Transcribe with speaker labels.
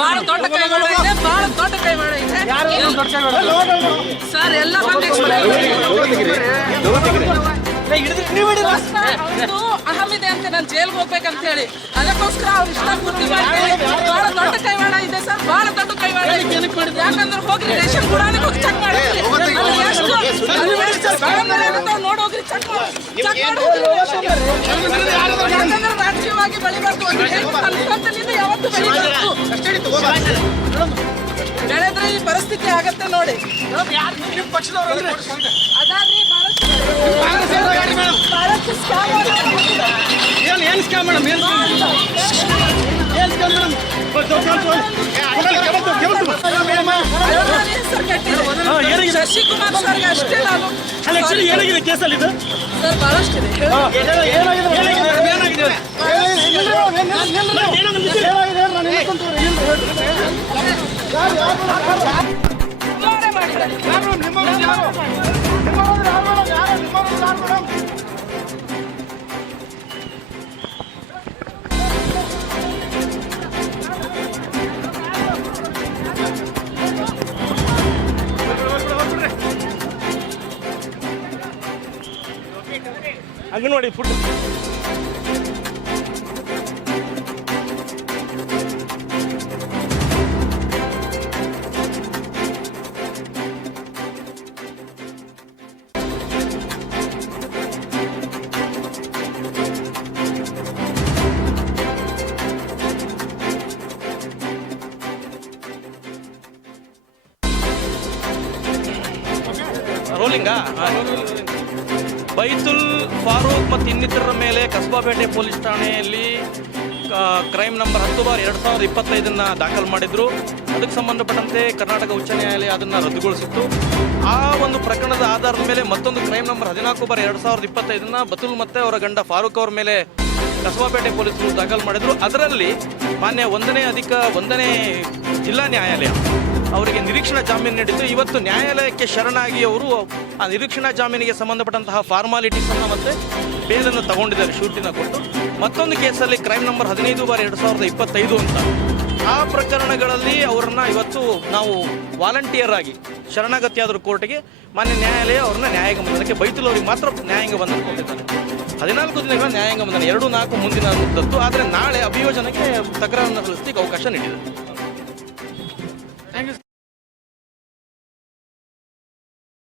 Speaker 1: ಬಹಳ ದೊಡ್ಡ ಕೈಗಳು ಇದೆ ಬಹಳ ದೊಡ್ಡ ಕೈವಾಡ ಇದೆ. ಸರ್ ಎಲ್ಲ ಅಹಮಿದೆ ಅಂತ ನಾನು ಜೈಲ್ಗೆ ಹೋಗ್ಬೇಕಂತ ಹೇಳಿ ಅದಕ್ಕೋಸ್ಕರ ಅವ್ರು ಇಷ್ಟ ಪೂರ್ತಿ ಮಾಡ್ತಾರೆ. ಬಹಳ ದೊಡ್ಡ ಕೈವಾಡ ಇದೆ ಸರ್ ಬಹಳ ದೊಡ್ಡ ಕೈವಾಡ ಇದೆ. ಯಾಕಂದ್ರೆ ಹೋಗಿ ರೇಷನ್ ಕೂಡ ಹೋಗಿ ಚೆಕ್ ಇರುತ್ತೆ ಚೆಕ್ ರಾಜಕೀಯವಾಗಿ ಯಾವತ್ತು ಬೆಳೆದ್ರೆ ಈ ಪರಿಸ್ಥಿತಿ ಆಗತ್ತೆ ನೋಡಿ. ಅದಾದ್ರಿ ಬಹಳಷ್ಟು ಏನು ಏನು ಸ್ಕ್ಯಾಮ್ ಅಯೋಧ್ಯೆ ಶಶಿಕುಮಾರ್ ಸರ್ಗೆ ಅಷ್ಟೇ ನಾನು
Speaker 2: ಏನಾಗಿದೆ ಕೇಸಲ್ಲಿ ಇದು
Speaker 1: ಸರ್ ಬಹಳಷ್ಟಿದೆ ಹೇಳಿ. ಸುಮಾರೇ ಮಾಡಿದ್ದಾರೆ
Speaker 2: அங்கன்வாடி ஃபுட்டு
Speaker 3: ரோலிங்கா ಬೈತುಲ್ ಫಾರೂಕ್ ಮತ್ತು ಇನ್ನಿತರರ ಮೇಲೆ ಕಸ್ಬಾಪೇಟೆ ಪೊಲೀಸ್ ಠಾಣೆಯಲ್ಲಿ ಕ್ರೈಮ್ ನಂಬರ್ ಹತ್ತು ಬಾರ್ ಎರಡು ಸಾವಿರದ ಇಪ್ಪತ್ತೈದನ್ನ ದಾಖಲು ಮಾಡಿದ್ರು. ಅದಕ್ಕೆ ಸಂಬಂಧಪಟ್ಟಂತೆ ಕರ್ನಾಟಕ ಉಚ್ಚ ನ್ಯಾಯಾಲಯ ಅದನ್ನು ರದ್ದುಗೊಳಿಸಿತ್ತು. ಆ ಒಂದು ಪ್ರಕರಣದ ಆಧಾರದ ಮೇಲೆ ಮತ್ತೊಂದು ಕ್ರೈಮ್ ನಂಬರ್ ಹದಿನಾಲ್ಕು ಬಾರ್ ಎರಡು ಸಾವಿರದ ಇಪ್ಪತ್ತೈದನ್ನ ಬತುಲ್ ಮತ್ತೆ ಅವರ ಗಂಡ ಫಾರೂಕ್ ಅವರ ಮೇಲೆ ಕಸಬಾಪೇಟೆ ಪೊಲೀಸರು ದಾಖಲು ಮಾಡಿದ್ರು. ಅದರಲ್ಲಿ ಮಾನ್ಯ ಒಂದನೇ ಅಧಿಕ, ಒಂದನೇ ಜಿಲ್ಲಾ ನ್ಯಾಯಾಲಯ ಅವರಿಗೆ ನಿರೀಕ್ಷಣಾ ಜಾಮೀನು ನೀಡಿದ್ದು ಇವತ್ತು ನ್ಯಾಯಾಲಯಕ್ಕೆ ಶರಣಾಗಿ ಅವರು ಆ ನಿರೀಕ್ಷಣಾ ಜಾಮೀನಿಗೆ ಸಂಬಂಧಪಟ್ಟಂತಹ ಫಾರ್ಮಾಲಿಟೀಸ್ ಅನ್ನು ಮತ್ತೆ ಬೇಲನ್ನು ತಗೊಂಡಿದ್ದಾರೆ, ಶೂಟಿನ ಕೊಟ್ಟು. ಮತ್ತೊಂದು ಕೇಸಲ್ಲಿ ಕ್ರೈಮ್ ನಂಬರ್ ಹದಿನೈದು ಬಾರ್ ಎರಡು ಸಾವಿರದ ಇಪ್ಪತ್ತೈದು ಅಂತ. ಆ ಪ್ರಕರಣಗಳಲ್ಲಿ ಅವರನ್ನ ಇವತ್ತು ನಾವು ವಾಲಂಟಿಯರ್ ಆಗಿ ಶರಣಾಗತಿಯಾದರೂ ಕೋರ್ಟ್ಗೆ ಮಾನ್ಯ ನ್ಯಾಯಾಲಯ ಅವ್ರನ್ನ ನ್ಯಾಯಾಂಗ ಬಂಧನಕ್ಕೆ ಬೈತುಲ್ ಅವರಿಗೆ ಮಾತ್ರ ನ್ಯಾಯಾಂಗ ಬಂಧನ ಕೊಟ್ಟಿದ್ದಾರೆ. ಹದಿನಾಲ್ಕು ದಿನಗಳ ನ್ಯಾಯಾಂಗ ಬಂಧನ ಎರಡು ನಾಲ್ಕು ಮುಂದಿನ ಆದರೆ ನಾಳೆ ಅಭಿಯೋಜನೆಗೆ ತಕರಾರನ್ನು ಸಲ್ಲಿಸಲಿಕ್ಕೆ ಅವಕಾಶ ನೀಡಿದೆ